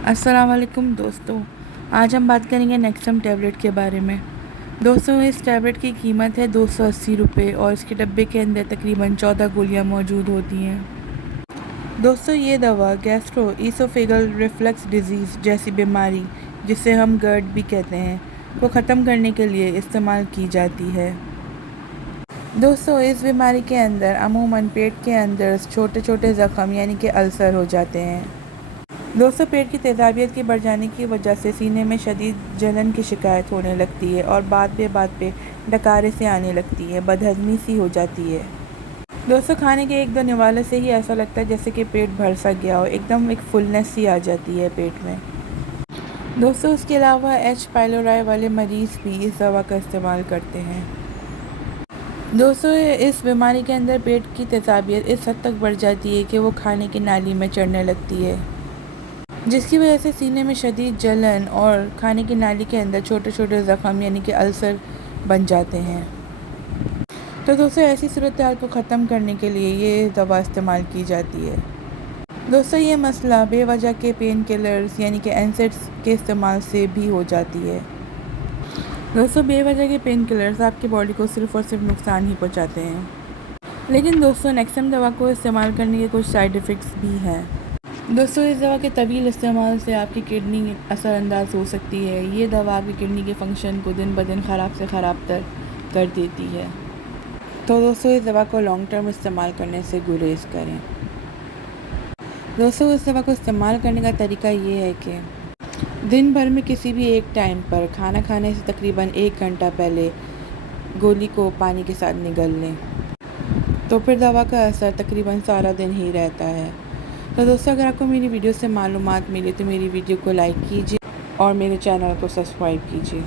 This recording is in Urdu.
السلام علیکم دوستوں، آج ہم بات کریں گے نیکسم ٹیبلٹ کے بارے میں۔ دوستوں، اس ٹیبلٹ کی قیمت ہے 280 روپے اور اس کے ڈبے کے اندر تقریباً 14 گولیاں موجود ہوتی ہیں۔ دوستوں، یہ دوا گیسٹرو ایسوفیگل ریفلکس ڈیزیز جیسی بیماری، جسے ہم گرڈ بھی کہتے ہیں، کو ختم کرنے کے لیے استعمال کی جاتی ہے۔ دوستوں، اس بیماری کے اندر عموماً پیٹ کے اندر چھوٹے چھوٹے زخم یعنی کہ السر ہو جاتے ہیں۔ دوستوں، پیٹ کی تیزابیت کے بڑھ جانے کی وجہ سے سینے میں شدید جلن کی شکایت ہونے لگتی ہے اور بعد پہ ڈکارے سے آنے لگتی ہے، بدہضمی سی ہو جاتی ہے۔ دوستوں، کھانے کے ایک دو نوالے سے ہی ایسا لگتا ہے جیسے کہ پیٹ بھر سا گیا ہو، ایک دم ایک فلنس سی آ جاتی ہے پیٹ میں۔ دوستوں، اس کے علاوہ ایچ پائلورائی والے مریض بھی اس دوا کا استعمال کرتے ہیں۔ دوستوں، اس بیماری کے اندر پیٹ کی تیزابیت اس حد تک بڑھ جاتی ہے کہ وہ کھانے کی نالی میں چڑھنے لگتی ہے، جس کی وجہ سے سینے میں شدید جلن اور کھانے کی نالی کے اندر چھوٹے چھوٹے زخم یعنی کہ السر بن جاتے ہیں۔ تو دوستوں، ایسی صورتحال کو ختم کرنے کے لیے یہ دوا استعمال کی جاتی ہے۔ دوستوں، یہ مسئلہ بے وجہ کے پین کلرز یعنی کہ اینسڈز کے استعمال سے بھی ہو جاتی ہے۔ دوستوں، بے وجہ کے پین کلرز آپ کی باڈی کو صرف اور صرف نقصان ہی پہنچاتے ہیں۔ لیکن دوستوں، نیکسم دوا کو استعمال کرنے کے کچھ سائیڈ ایفیکٹس بھی ہیں۔ دوستوں، اس دوا کے طویل استعمال سے آپ کی کڈنی اثر انداز ہو سکتی ہے۔ یہ دوا آپ کی کڈنی کے فنکشن کو دن بدن خراب سے خراب تر کر دیتی ہے۔ تو دوستوں، اس دوا کو لانگ ٹرم استعمال کرنے سے گریز کریں۔ دوستوں، اس دوا کو استعمال کرنے کا طریقہ یہ ہے کہ دن بھر میں کسی بھی ایک ٹائم پر کھانا کھانے سے تقریباً 1 گھنٹہ پہلے گولی کو پانی کے ساتھ نگل لیں، تو پھر دوا کا اثر تقریباً سارا دن ہی رہتا ہے۔ تو دوستوں، اگر آپ کو میری ویڈیو سے معلومات ملی تو میری ویڈیو کو لائک کیجیے اور میرے چینل کو سبسکرائب کیجیے۔